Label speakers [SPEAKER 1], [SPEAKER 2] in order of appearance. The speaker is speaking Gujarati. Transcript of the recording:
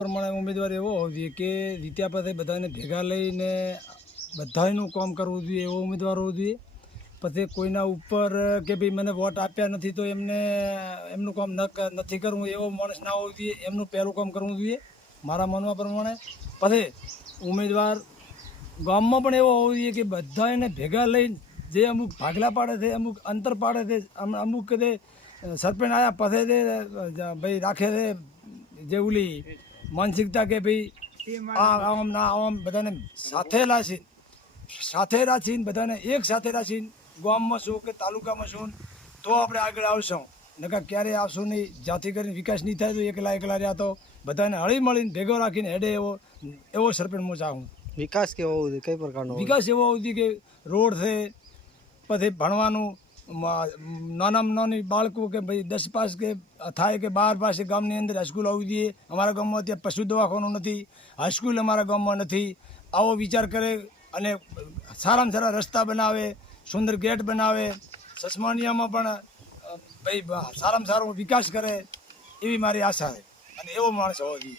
[SPEAKER 1] પ્રમાણે ઉમેદવાર એવો હોવો જોઈએ કે રીત્યા પાસે બધાને ભેગા લઈને બધાનું કામ કરવું જોઈએ, એવો ઉમેદવાર હોવો જોઈએ. પછી કોઈના ઉપર કે ભાઈ મને વોટ આપ્યા નથી તો એમને, એમનું કામ નથી કરવું એવો માણસ ના હોવો જોઈએ. એમનું પહેલું કામ કરવું જોઈએ, મારા માનવા પ્રમાણે. પછી ઉમેદવાર ગામમાં પણ એવો હોવો જોઈએ કે બધા એને ભેગા લઈને જે અમુક ભાગલા પાડે છે, અમુક અંતર પાડે છે અમુક તે સરપંચ આવ્યા પછી ભાઈ રાખે છે, જે ઓલી માનસિકતા કે ભાઈ આમ ના આમ બધાને સાથે રાખીને સાથે રાખીને બધાને એક સાથે રાખીને ગામમાં શું કે તાલુકામાં શું તો આપણે આગળ આવશું. નકા ક્યારેય આવશું નહીં. જાતિ કરીને વિકાસ નહીં થાય તો એકલા એકલા રહ્યા તો બધાને હળી મળીને ભેગો રાખીને હેડે એવો એવો સરપંચ હું. ચાહું
[SPEAKER 2] વિકાસ કેવો કઈ પ્રકારનો
[SPEAKER 1] વિકાસ એવો હોવો કે રોડ છે પછી ભણવાનું નાનામાં નાની બાળકો કે ભાઈ દસ પાસ કે થાય કે બાર પાસે ગામની અંદર હાઈસ્કૂલ આવવી જોઈએ. અમારા ગામમાં અત્યારે પશુ દવાખાનું નથી. હાઈસ્કૂલ અમારા ગામમાં નથી. આવો વિચાર કરે અને સારામાં સારા રસ્તા બનાવે, સુંદર ગેટ બનાવે. સસમાનિયામાં પણ ભાઈ સારામાં સારો વિકાસ કરે એવી મારી આશા છે. અને એવો માણસ હોવો જોઈએ.